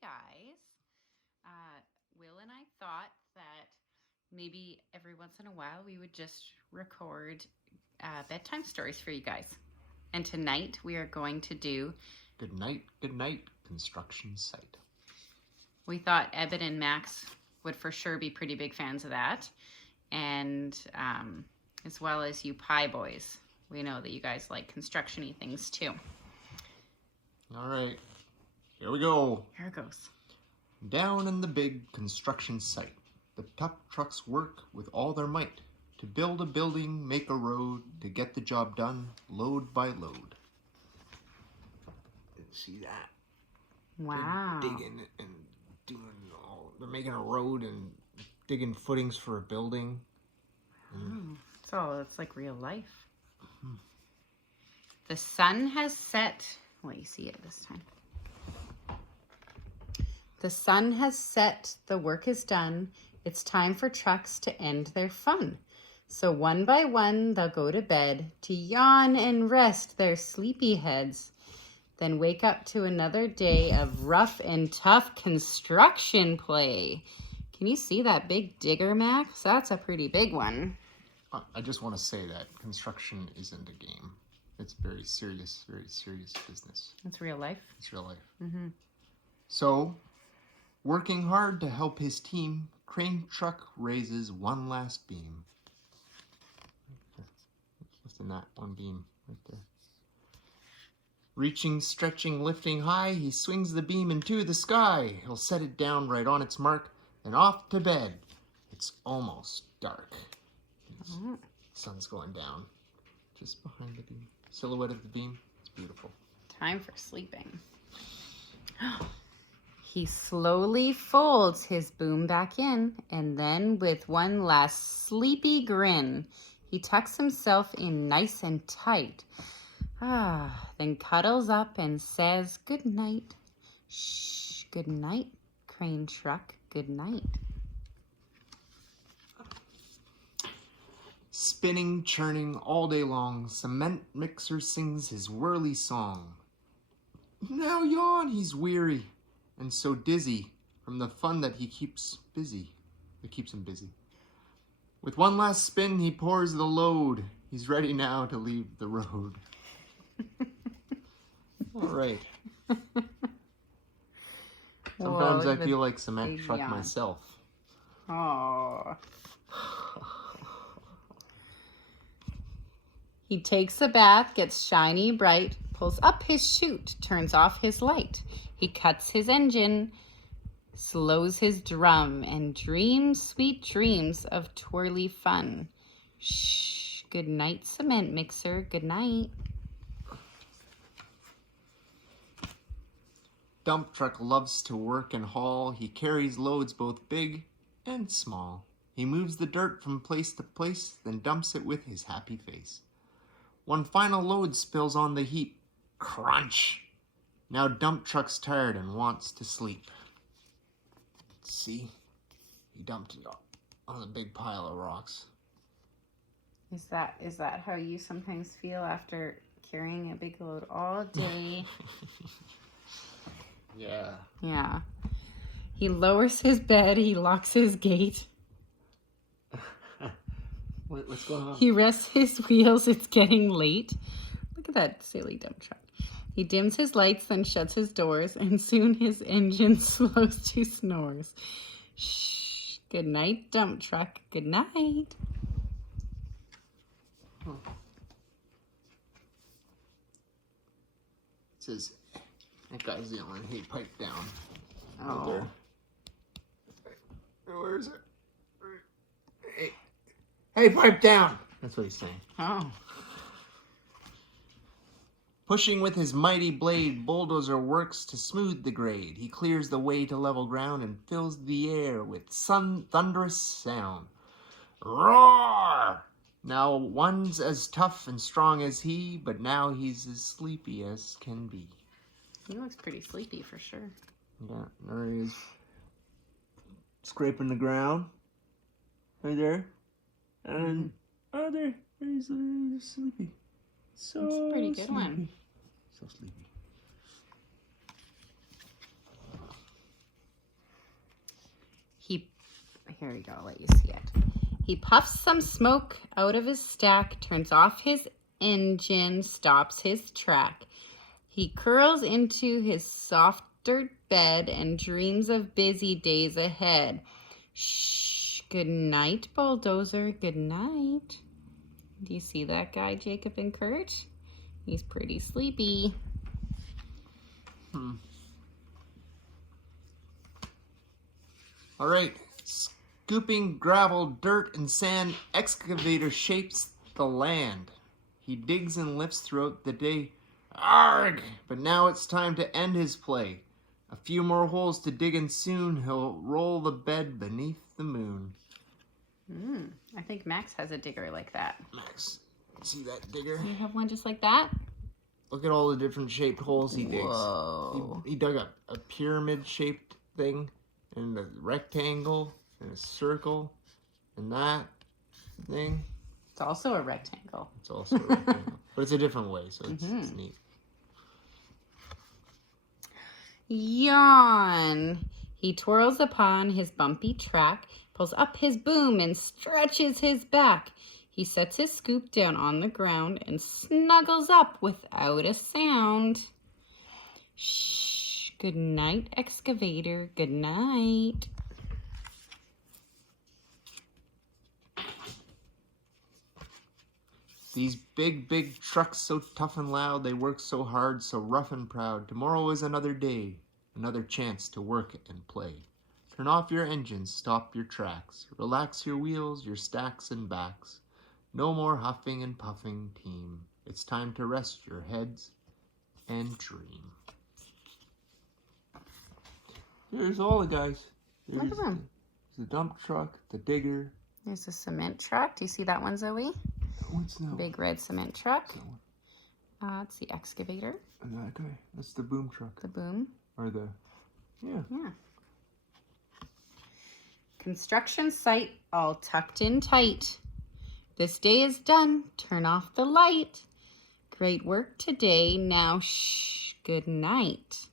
guys, Will and I thought that maybe every once in a while we would just record bedtime stories for you guys. And tonight we are going to do Goodnight, construction site. We thought Eben and Max would for sure be pretty big fans of that. And as well as you pie boys. We know that you guys like construction-y things too. All right, here we go. Here it goes. Down in the big construction site, the tough trucks work with all their might to build a building, make a road, to get the job done, load by load. See that? Wow. They're digging and doing they're making a road and digging footings for a building. So it's like real life. Mm-hmm. The sun has set. Let you see it this time. The sun has set. The work is done. It's time for trucks to end their fun. So one by one they'll go to bed to yawn and rest their sleepy heads. Then wake up to another day of rough and tough construction play. Can you see that big digger, Max? That's a pretty big one. I just want to say that construction isn't a game. It's very serious business. It's real life. It's real life. Mm-hmm. So, working hard to help his team, crane truck raises one last beam. Lifting that one beam right there. Reaching, stretching, lifting high, he swings the beam into the sky. He'll set it down right on its mark and off to bed. It's almost dark. The sun's going down just behind the beam. Silhouette of the beam. It's beautiful. Time for sleeping. He slowly folds his boom back in, and then with one last sleepy grin, he tucks himself in nice and tight. Then cuddles up and says good night. Shh, good night, crane truck, good night. Spinning, churning all day long, cement mixer sings his whirly song. Now yawn, he's weary and so dizzy from the fun that he keeps busy. It keeps him busy. With one last spin, he pours the load. He's ready now to leave the road. All right. Sometimes I feel like cement truck myself. Oh. He takes a bath, gets shiny bright, pulls up his chute, turns off his light. He cuts his engine, slows his drum, and dreams sweet dreams of twirly fun. Shh, good night, cement mixer, good night. Dump truck loves to work and haul. He carries loads both big and small. He moves the dirt from place to place, then dumps it with his happy face. One final load spills on the heap. Crunch! Now dump truck's tired and wants to sleep. See? He dumped it on a big pile of rocks. Is that how you sometimes feel after carrying a big load all day? Yeah. Yeah. He lowers his bed, he locks his gate. What's going on? He rests his wheels, it's getting late. Look at that silly dump truck. He dims his lights, then shuts his doors, and soon his engine slows to snores. Shh. Good night, dump truck. Good night. It says, that guy's yelling, hey, pipe down. Right there. Where is it? Hey, pipe down! That's what he's saying. Oh. Pushing with his mighty blade, bulldozer works to smooth the grade. He clears the way to level ground and fills the air with thunderous sound. Roar! Now one's as tough and strong as he, but now he's as sleepy as can be. He looks pretty sleepy for sure. Yeah, there he is. Scraping the ground. Right there. And there he's sleepy. So That's a pretty good sleepy. one. So sleepy. here we go. I'll let you see it. He puffs some smoke out of his stack, turns off his engine, stops his track. He curls into his soft dirt bed and dreams of busy days ahead. Shh, good night, bulldozer, good night. Do you see that guy, Jacob and Kurt? He's pretty sleepy. All right. Scooping gravel, dirt, and sand, excavator shapes the land. He digs and lifts throughout the day. Arg! But now it's time to end his play. A few more holes to dig and soon he'll roll the bed beneath the moon. I think Max has a digger like that. Max, see that digger? You have one just like that? Look at all the different shaped holes he digs. Whoa. He dug a pyramid-shaped thing, and a rectangle, and a circle, and that thing. It's also a rectangle. It's also a rectangle. But it's a different way, so it's neat. Yawn. He twirls upon his bumpy track, pulls up his boom and stretches his back. He sets his scoop down on the ground and snuggles up without a sound. Shh. Good night, excavator. Good night. These big trucks so tough and loud, they work so hard, so rough and proud. Tomorrow is another day, another chance to work and play. Turn off your engines, stop your tracks, relax your wheels, your stacks and backs. No more huffing and puffing, team. It's time to rest your heads and dream. There's all the guys. Look at them. The dump truck, the digger. There's a cement truck. Do you see that one, Zoe? What's that? Big red cement truck. It's the excavator. And that guy. That's the boom truck. The boom. Or the... Yeah. Construction site all tucked in tight. This day is done. Turn off the light. Great work today. Now, shh. Good night.